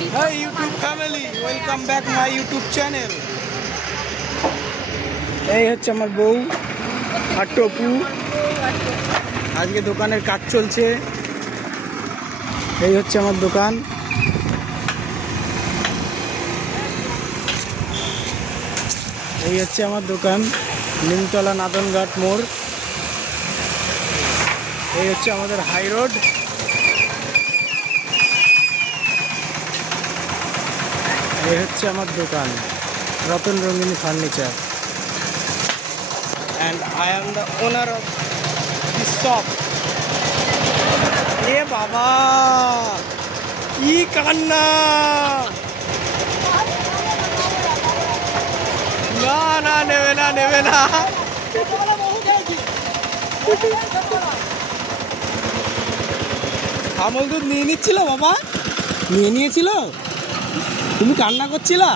Hey YouTube family, welcome back my YouTube channel. এই হচ্ছে আমার বউ আর টপু। আজকে দোকানের কাজ চলছে। এই হচ্ছে আমার দোকান। এই হচ্ছে আমার দোকান, নিমতলা নাদনঘাট মোড়। এই হচ্ছে আমাদের হাই রোড। এই হচ্ছে আমার দোকান, Ratan Rangini furniture, and I am the owner of this shop. এ বাবা, কি কান্না! না না, নেবে না, নেবে না। আমল দুধ নিয়ে নিচ্ছিল বাবা, নিয়ে নিয়েছিল। তুমি কান্না করছিলা?